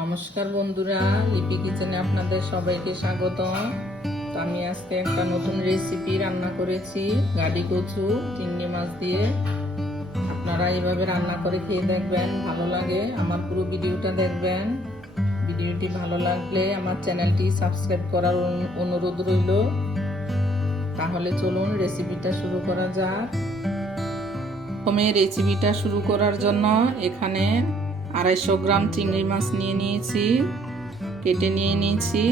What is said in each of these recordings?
নমস্কার বন্ধুরা, লিপি কিচেনে আপনাদের সবাইকে স্বাগত আমি আজকে একটা নতুন রেসিপি রান্না করেছি গাডি কচু, চিংড়ি মাছ দিয়ে। আপনারা এইভাবে রান্না করে খেয়ে দেখবেন, ভালো লাগে। আমার পুরো ভিডিওটা দেখবেন। ভিডিওটি ভালো লাগলে আমার চ্যানেলটি সাবস্ক্রাইব করার অনুরোধ রইল। তাহলে চলুন রেসিপিটা শুরু করা যাক। প্রথমে রেসিপিটা শুরু করার জন্য এখানে আড়াইশো গ্রাম চিংড়ি মাছ নিয়ে নিয়েছি, কেটে নিয়ে নিয়েছি,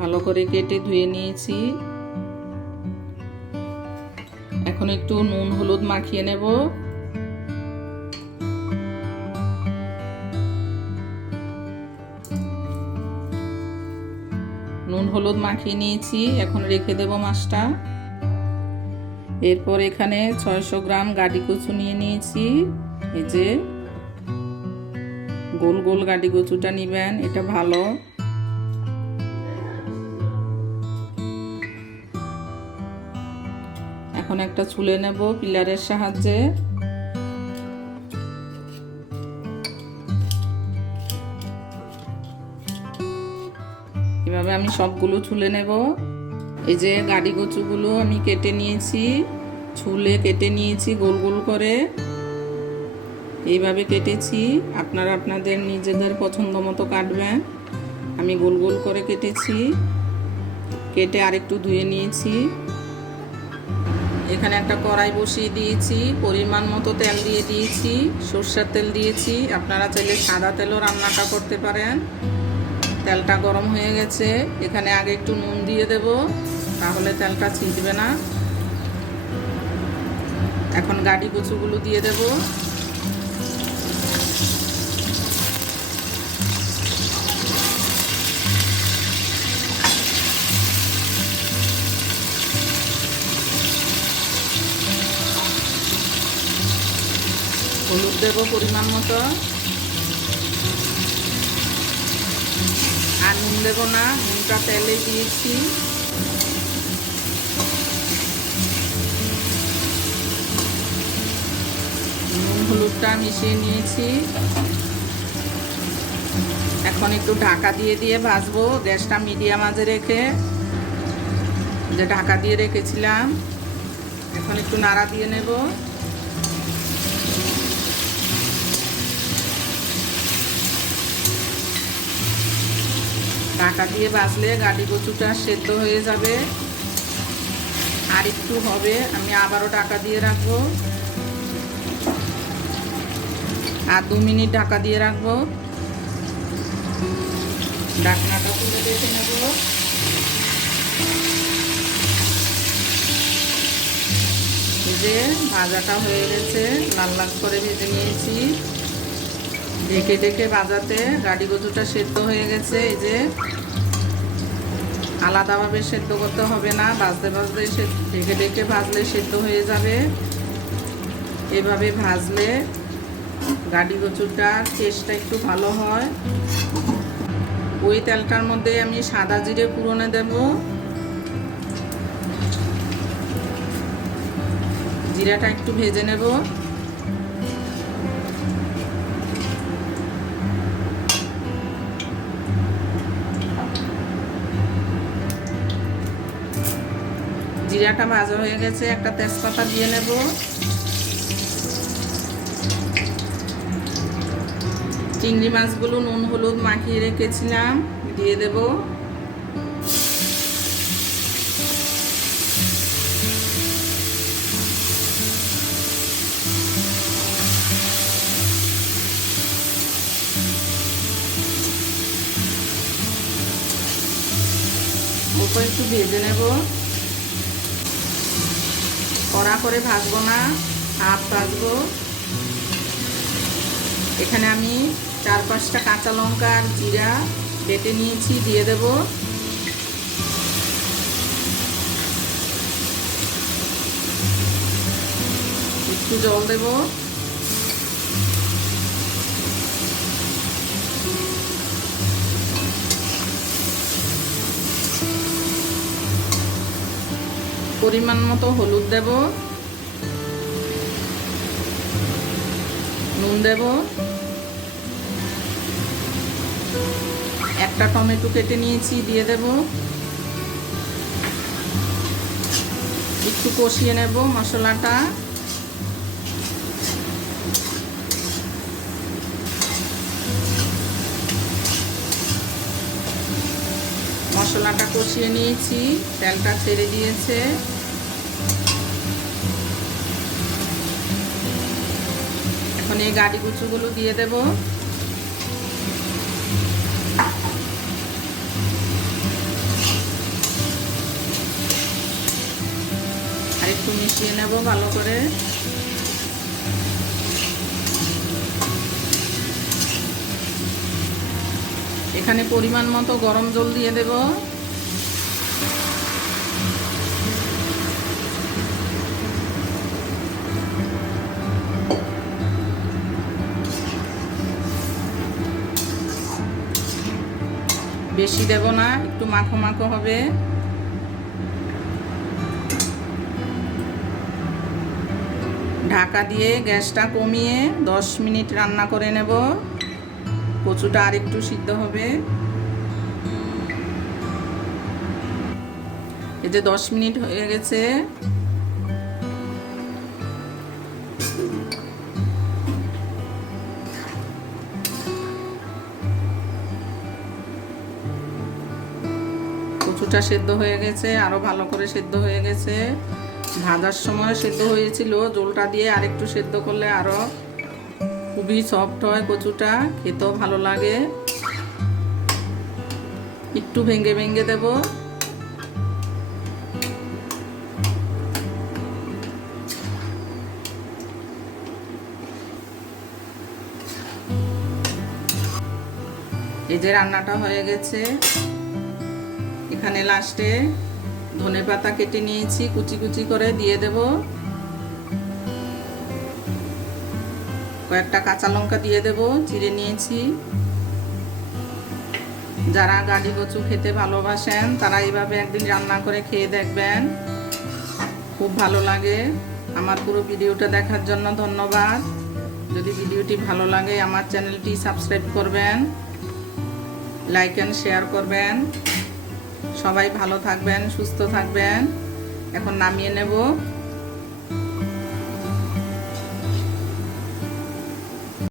ভালো করে কেটে ধুয়ে নিয়েছি। এখন একটু নুন, হলুদ মাখিয়ে নেব। নুন, হলুদ মাখিয়ে নিয়েছি, এখন রেখে দেব মাছটা। এরপর এখানে ছয়শো গ্রাম গাডি কচু নিয়ে নিয়েছি, এই যে গোল গোল গাডি কচুটা নিবেন, এটা ভালো। এখন একটা ছুলে নেব পিলারের সাহায্যে। এভাবে আমি সবগুলো ছুলে নেব। এই যে গাড়ি কচুগুলো আমি কেটে নিয়েছি, ছুলে কেটে নিয়েছি গোল গোল করে। এইভাবে কেটেছি। আপনারা আপনাদের নিজেদের পছন্দ মতো কাটবেন। আমি গোল গোল করে কেটেছি। কেটে আরেকটু ধুয়ে নিয়েছি। এখানে একটা কড়াই বসিয়ে দিয়েছি। পরিমাণ মতো তেল দিয়ে দিয়েছি। সর্ষের তেল দিয়েছি। আপনারা চাইলে সাদা তেলও রান্নাটা করতে পারেন। তেলটা গরম হয়ে গেছে। এখানে আগে একটু নুন দিয়ে দেব, তাহলে তেলটা ছিটবে না। এখন গাড়ি কচুগুলো দিয়ে দেব। হলুদ দেব পরিমাণ মতো। আর নুন দেবো না, নুনটা তেলে দিয়েছি। নুন, হলুদটা মিশিয়ে নিয়েছি। এখন একটু ঢাকা দিয়ে দিয়ে ভাজবো, গ্যাসটা মিডিয়াম আজে রেখে। যে ঢাকা দিয়ে রেখেছিলাম, এখন একটু নাড়া দিয়ে নেব। ঢাকা দিয়ে বাজলে গাডি কচুটা সেদ্ধ হয়ে যাবে। আর একটু হবে, আমি আবারও ঢাকা দিয়ে রাখব। আর দু মিনিট ঢাকা দিয়ে রাখব। ঢাকনাটা তুলে দেখে নেব। যে ভাজাটা হয়ে গেছে, লাল লাল করে ভেজে নিয়েছি। ঢেকে ডেকে বাজাতে গাড়ি কচুটা সেদ্ধ হয়ে গেছে, এই যে। আলাদাভাবে সেদ্ধ করতে হবে না, ভাজতে ভাজতে ঢেকে ডেকে ভাজলে সেদ্ধ হয়ে যাবে। এভাবে ভাজলে গাড়ি কচুটার টেস্টটা একটু ভালো হয়। ওই তেলটার মধ্যে আমি সাদা জিরে পুরনে দেব। জিরাটা একটু ভেজে নেব। জিরাটা ভাজা হয়ে গেছে, একটা তেজপাতা দিয়ে নেব। চিংড়ি মাছগুলো নুন হলুদ মাখিয়ে রেখেছিলাম, দিয়ে দেব। একটু ভেজে নেব। কড়া করে ভাজবো না হাফ ভাজবো। এখানে আমি চার পাঁচটা কাঁচা লঙ্কা আর জিরা বেটে নিয়েছি, দিয়ে দেব। একটু জল দেব। পরিমাণ মতো হলুদ দেব। নুন দেব। একটা টমেটো কেটে নিয়েছি, দিয়ে দেব। একটু কষিয়ে নেব মশলাটা। মশলাটা কষিয়ে নিয়েছি, তেলটা ছেড়ে দিয়েছে। এখন এই গাড়ি কুচুগুলো দিয়ে দেব। আর একটু মিশিয়ে নেব ভালো করে। এখানে পরিমাণ মতো গরম জল দিয়ে দেব। বেশি দেব না, একটু মাখো মাখো হবে। ঢাকা দিয়ে গ্যাসটা কমিয়ে 10 মিনিট রান্না করে নেব। কচুটা আর একটু সিদ্ধ হবে। এই যে দশ মিনিট হয়ে গেছে। কচুটা সেদ্ধ হয়ে গেছে, আরও ভালো করে সেদ্ধ হয়ে গেছে। ভাজার সময় সেদ্ধ হয়েছিল, জলটা দিয়ে আরেকটু সেদ্ধ করলে আরও খুবই সফট হয় কচুটা, খেতেও ভালো লাগে। একটু ভেঙে ভেঙে দেব। এই যে রান্নাটা হয়ে গেছে। এখানে লাস্টে ধনে পাতা কেটে নিয়েছি, কুচি কুচি করে দিয়ে দেবো। কয়েকটা কাঁচা লঙ্কা দিয়ে দেব, চিড়ে নিয়েছি। যারা গাড়ি কচু খেতে ভালোবাসেন, তারা এইভাবে একদিন রান্না করে খেয়ে দেখবেন। খুব ভালো লাগে। আমার পুরো ভিডিওটা দেখার জন্য ধন্যবাদ। যদি ভিডিওটি ভালো লাগে, আমার চ্যানেলটি সাবস্ক্রাইব করবেন, লাইক অ্যান্ড শেয়ার করবেন। সবাই ভালো থাকবেন, সুস্থ থাকবেন। এখন নামিয়ে নেব।